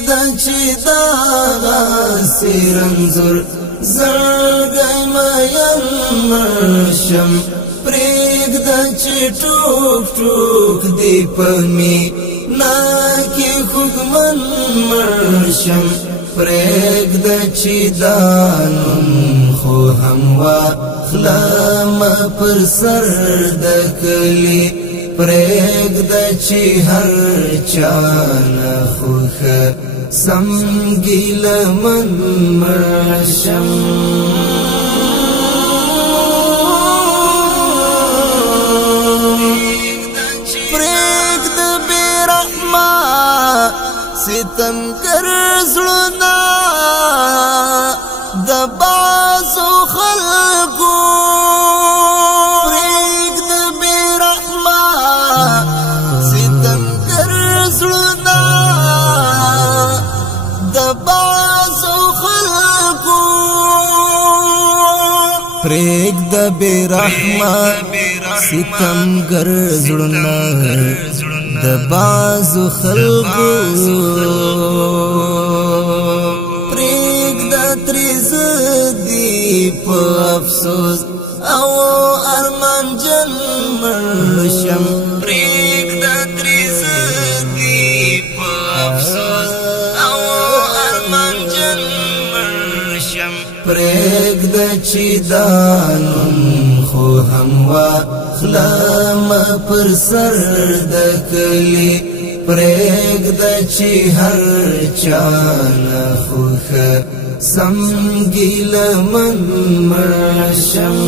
پریږده چې دغه سرنځور زړګی مین مرشم پریږده چې ټوک ټوک دی په مینا کې خوږمن مرشم پریږده چې دا نوم خو هم واخلم پر سر د کلي پریږده چې هر چا نه خوښه سم ګیلمن مرشم پریږده بې رحمه ستمګر زړونه د بعضو خلکو پریږده بې رحمه ستمګر زړونه د بعضو خلکو پریږده بې رحمه ستمګر زړونه د بعضو خلکو پریږده ترې زدي په افسوس او ارمانجن مرشم پریږده ترې زدي په افسوس او ارمانجن مرشم پریږده چې دا نوم خو هم واخلم پر سر د کلي پریږده چې هر چا نه خوښه سم ګیلمن مرشم